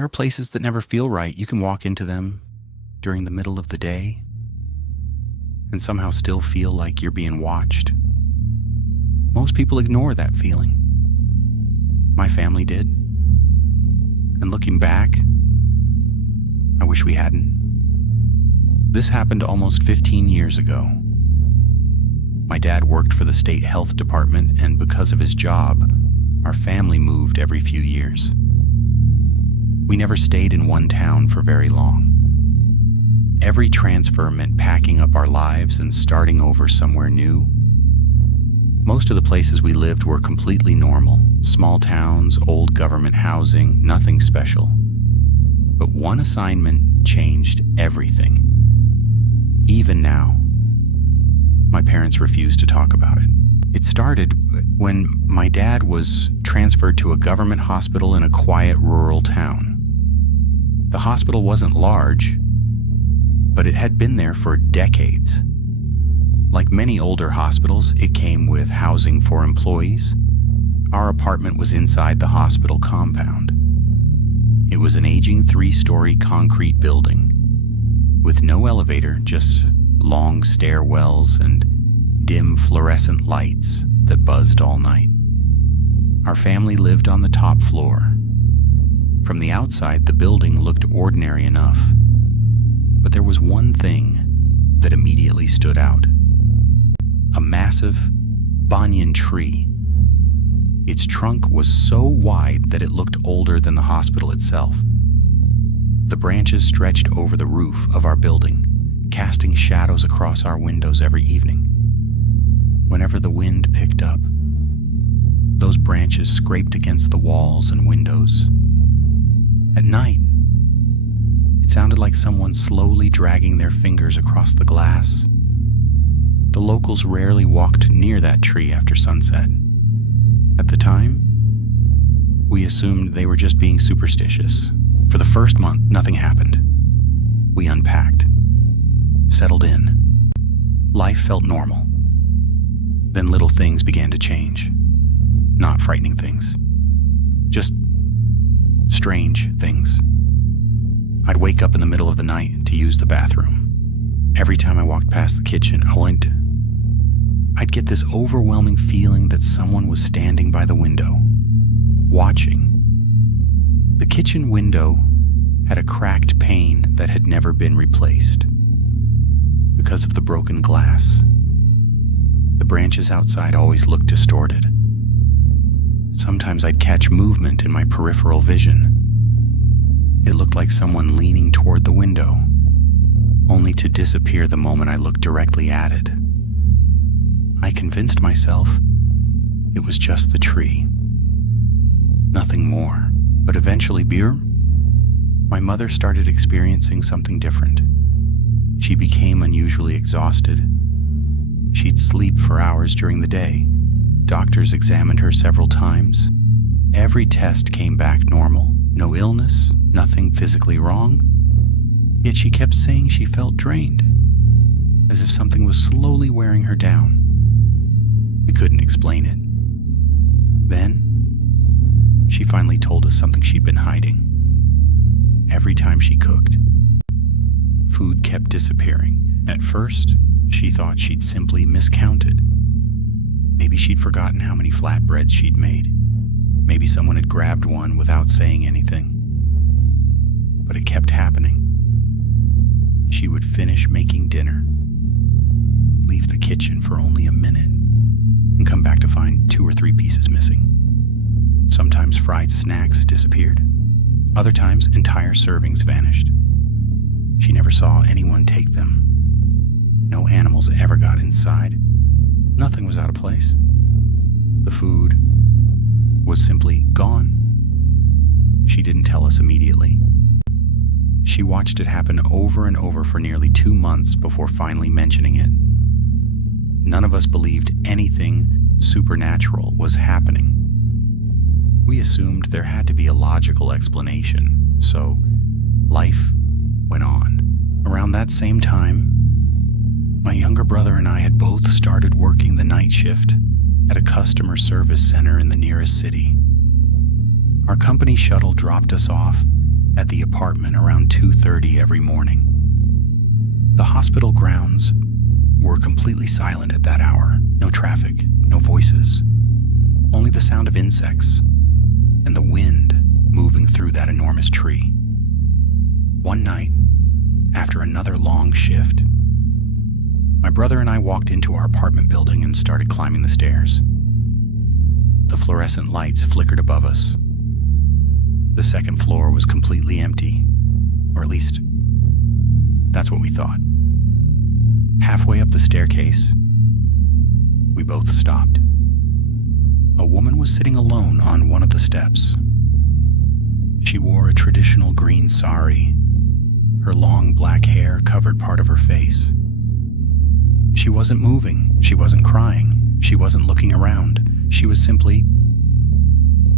There are places that never feel right. You can walk into them during the middle of the day and somehow still feel like you're being watched. Most people ignore that feeling. My family did. And looking back, I wish we hadn't. This happened almost 15 years ago. My dad worked for the state health department, and because of his job, our family moved every few years. We never stayed in one town for very long. Every transfer meant packing up our lives and starting over somewhere new. Most of the places we lived were completely normal. Small towns, old government housing, nothing special. But one assignment changed everything. Even now, my parents refuse to talk about it. It started when my dad was transferred to a government hospital in a quiet rural town. The hospital wasn't large, but it had been there for decades. Like many older hospitals, it came with housing for employees. Our apartment was inside the hospital compound. It was an aging 3-story concrete building with no elevator, just long stairwells and dim fluorescent lights that buzzed all night. Our family lived on the top floor. From the outside, the building looked ordinary enough, but there was one thing that immediately stood out. A massive banyan tree. Its trunk was so wide that it looked older than the hospital itself. The branches stretched over the roof of our building, casting shadows across our windows every evening. Whenever the wind picked up, those branches scraped against the walls and windows. At night, it sounded like someone slowly dragging their fingers across the glass. The locals rarely walked near that tree after sunset. At the time, we assumed they were just being superstitious. For the first month, nothing happened. We unpacked, settled in. Life felt normal. Then little things began to change. Not frightening things. Just strange things. I'd wake up in the middle of the night to use the bathroom. Every time I walked past the kitchen, I'd get this overwhelming feeling that someone was standing by the window, watching. The kitchen window had a cracked pane that had never been replaced. Because of the broken glass, the branches outside always looked distorted. Sometimes I'd catch movement in my peripheral vision. It looked like someone leaning toward the window, only to disappear the moment I looked directly at it. I convinced myself it was just the tree. Nothing more. But eventually, my mother started experiencing something different. She became unusually exhausted. She'd sleep for hours during the day. Doctors examined her several times. Every test came back normal. No illness, nothing physically wrong. Yet she kept saying she felt drained, as if something was slowly wearing her down. We couldn't explain it. Then, she finally told us something she'd been hiding. Every time she cooked, food kept disappearing. At first, she thought she'd simply miscounted. Maybe she'd forgotten how many flatbreads she'd made. Maybe someone had grabbed one without saying anything. But it kept happening. She would finish making dinner, leave the kitchen for only a minute, and come back to find 2 or 3 pieces missing. Sometimes fried snacks disappeared. Other times, entire servings vanished. She never saw anyone take them. No animals ever got inside. Nothing was out of place. The food was simply gone. She didn't tell us immediately. She watched it happen over and over for nearly 2 months before finally mentioning it. None of us believed anything supernatural was happening. We assumed there had to be a logical explanation, so life went on. Around that same time, my younger brother and I had both started working the night shift at a customer service center in the nearest city. Our company shuttle dropped us off at the apartment around 2:30 every morning. The hospital grounds were completely silent at that hour. No traffic, no voices, only the sound of insects and the wind moving through that enormous tree. One night, after another long shift, my brother and I walked into our apartment building and started climbing the stairs. The fluorescent lights flickered above us. The second floor was completely empty, or at least, that's what we thought. Halfway up the staircase, we both stopped. A woman was sitting alone on one of the steps. She wore a traditional green sari. Her long black hair covered part of her face. She wasn't moving, she wasn't crying, she wasn't looking around. She was simply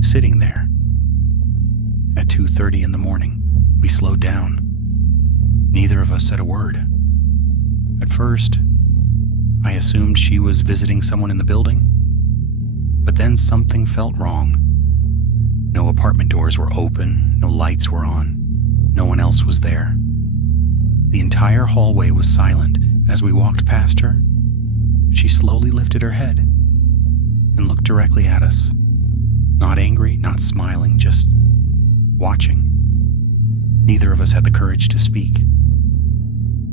sitting there. At 2:30 in the morning, we slowed down. Neither of us said a word. At first, I assumed she was visiting someone in the building, but then something felt wrong. No apartment doors were open, no lights were on, no one else was there. The entire hallway was silent. As we walked past her, she slowly lifted her head and looked directly at us. Not angry, not smiling, just watching. Neither of us had the courage to speak.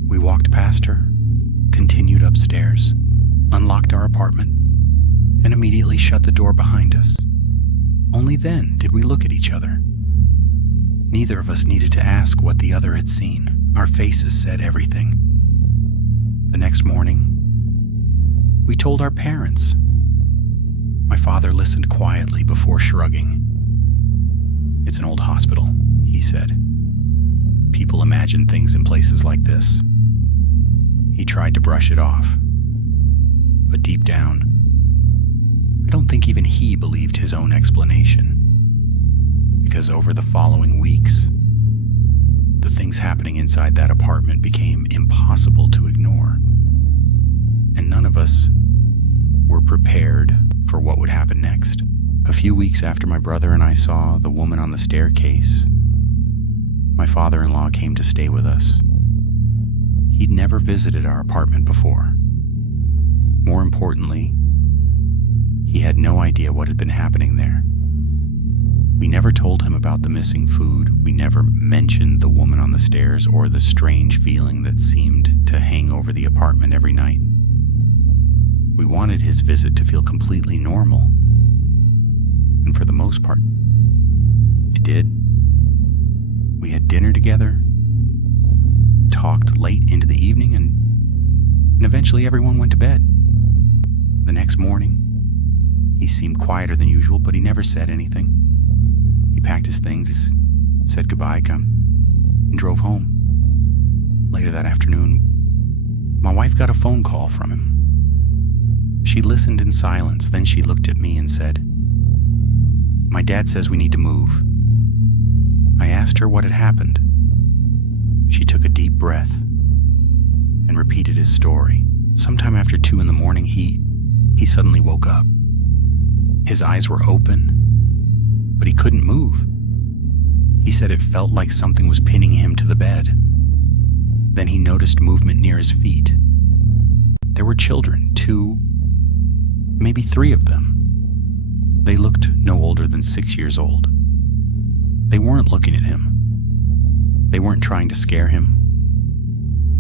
We walked past her, continued upstairs, unlocked our apartment, and immediately shut the door behind us. Only then did we look at each other. Neither of us needed to ask what the other had seen. Our faces said everything. The next morning, we told our parents. My father listened quietly before shrugging. "It's an old hospital," he said. "People imagine things in places like this." He tried to brush it off, but deep down, I don't think even he believed his own explanation. Because over the following weeks, the things happening inside that apartment became impossible to ignore. And none of us were prepared for what would happen next. A few weeks after my brother and I saw the woman on the staircase, my father-in-law came to stay with us. He'd never visited our apartment before. More importantly, he had no idea what had been happening there. We never told him about the missing food. We never mentioned the woman on the stairs or the strange feeling that seemed to hang over the apartment every night. We wanted his visit to feel completely normal. And for the most part, it did. We had dinner together, talked late into the evening, and eventually everyone went to bed. The next morning, he seemed quieter than usual, but he never said anything. He packed his things, said goodbye, and drove home. Later that afternoon, my wife got a phone call from him. She listened in silence, then she looked at me and said, "My dad says we need to move." I asked her what had happened. She took a deep breath and repeated his story. Sometime after 2 in the morning, he suddenly woke up. His eyes were open, but he couldn't move. He said it felt like something was pinning him to the bed. Then he noticed movement near his feet. There were children, 2, maybe 3 of them. They looked no older than 6 years old. They weren't looking at him. They weren't trying to scare him.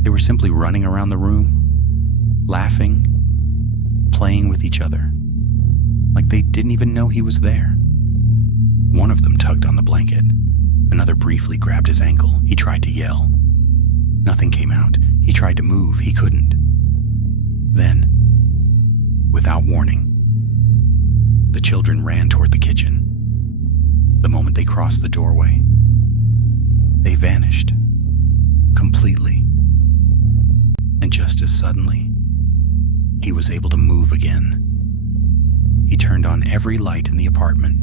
They were simply running around the room, laughing, playing with each other, like they didn't even know he was there. One of them tugged on the blanket. Another briefly grabbed his ankle. He tried to yell. Nothing came out. He tried to move. He couldn't. Then, without warning, the children ran toward the kitchen. The moment they crossed the doorway, they vanished completely. And just as suddenly, he was able to move again. He turned on every light in the apartment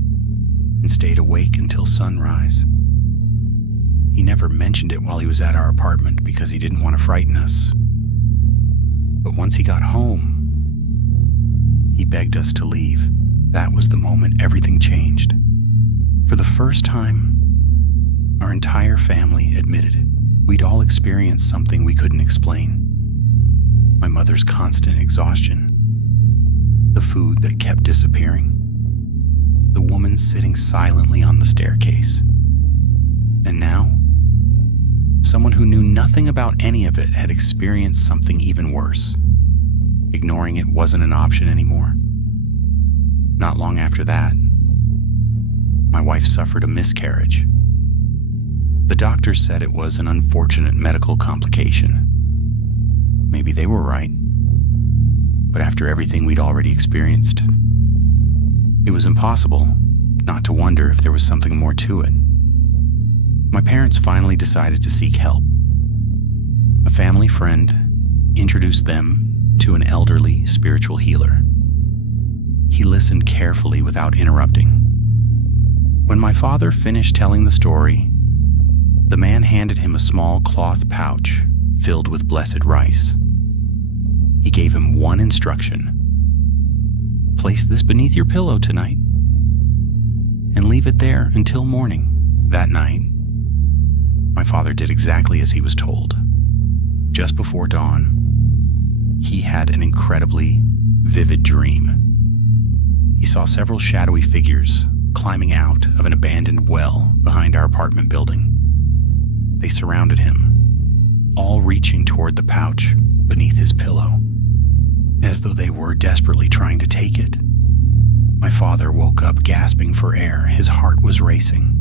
and stayed awake until sunrise. He never mentioned it while he was at our apartment because he didn't want to frighten us. But once he got home, he begged us to leave. That was the moment everything changed. For the first time, Our entire family admitted we'd all experienced something we couldn't explain. My mother's constant exhaustion, the food that kept disappearing, the woman sitting silently on the staircase. And now, someone who knew nothing about any of it had experienced something even worse. Ignoring it wasn't an option anymore. Not long after that, my wife suffered a miscarriage. The doctors said it was an unfortunate medical complication. Maybe they were right. But after everything we'd already experienced, it was impossible not to wonder if there was something more to it. My parents finally decided to seek help. A family friend introduced them to an elderly spiritual healer. He listened carefully without interrupting. When my father finished telling the story, the man handed him a small cloth pouch filled with blessed rice. He gave him one instruction: place this beneath your pillow tonight and leave it there until morning. That night, my father did exactly as he was told. Just before dawn, he had an incredibly vivid dream. He saw several shadowy figures climbing out of an abandoned well behind our apartment building. They surrounded him, all reaching toward the pouch beneath his pillow, as though they were desperately trying to take it. My father woke up gasping for air. His heart was racing.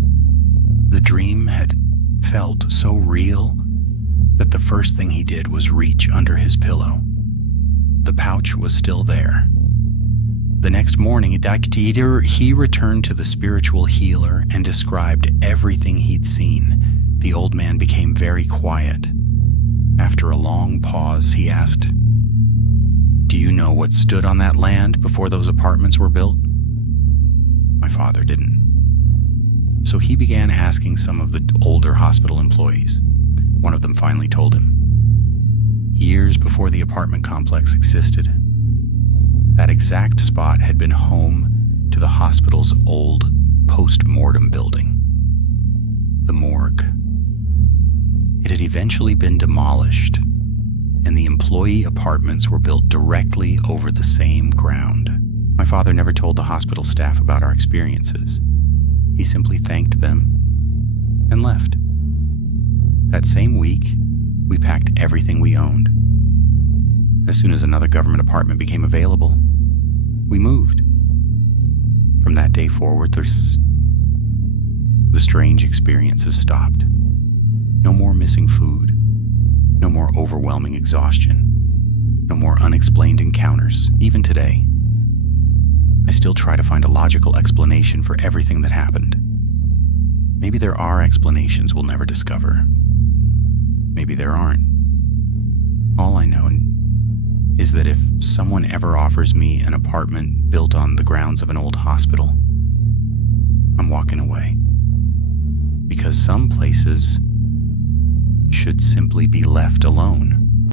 The dream had felt so real that the first thing he did was reach under his pillow. The pouch was still there. The next morning, he returned to the spiritual healer and described everything he'd seen. The old man became very quiet. After a long pause, he asked, "Do you know what stood on that land before those apartments were built?" My father didn't. So he began asking some of the older hospital employees. One of them finally told him. Years before the apartment complex existed, that exact spot had been home to the hospital's old post-mortem building, the morgue. It had eventually been demolished, and the employee apartments were built directly over the same ground. My father never told the hospital staff about our experiences. He simply thanked them and left. That same week, we packed everything we owned. As soon as another government apartment became available, we moved. From that day forward, the strange experiences stopped. No more missing food, no more overwhelming exhaustion, no more unexplained encounters. Even today, I still try to find a logical explanation for everything that happened. Maybe there are explanations we'll never discover. Maybe there aren't. All I know is that if someone ever offers me an apartment built on the grounds of an old hospital, I'm walking away. Because some places should simply be left alone.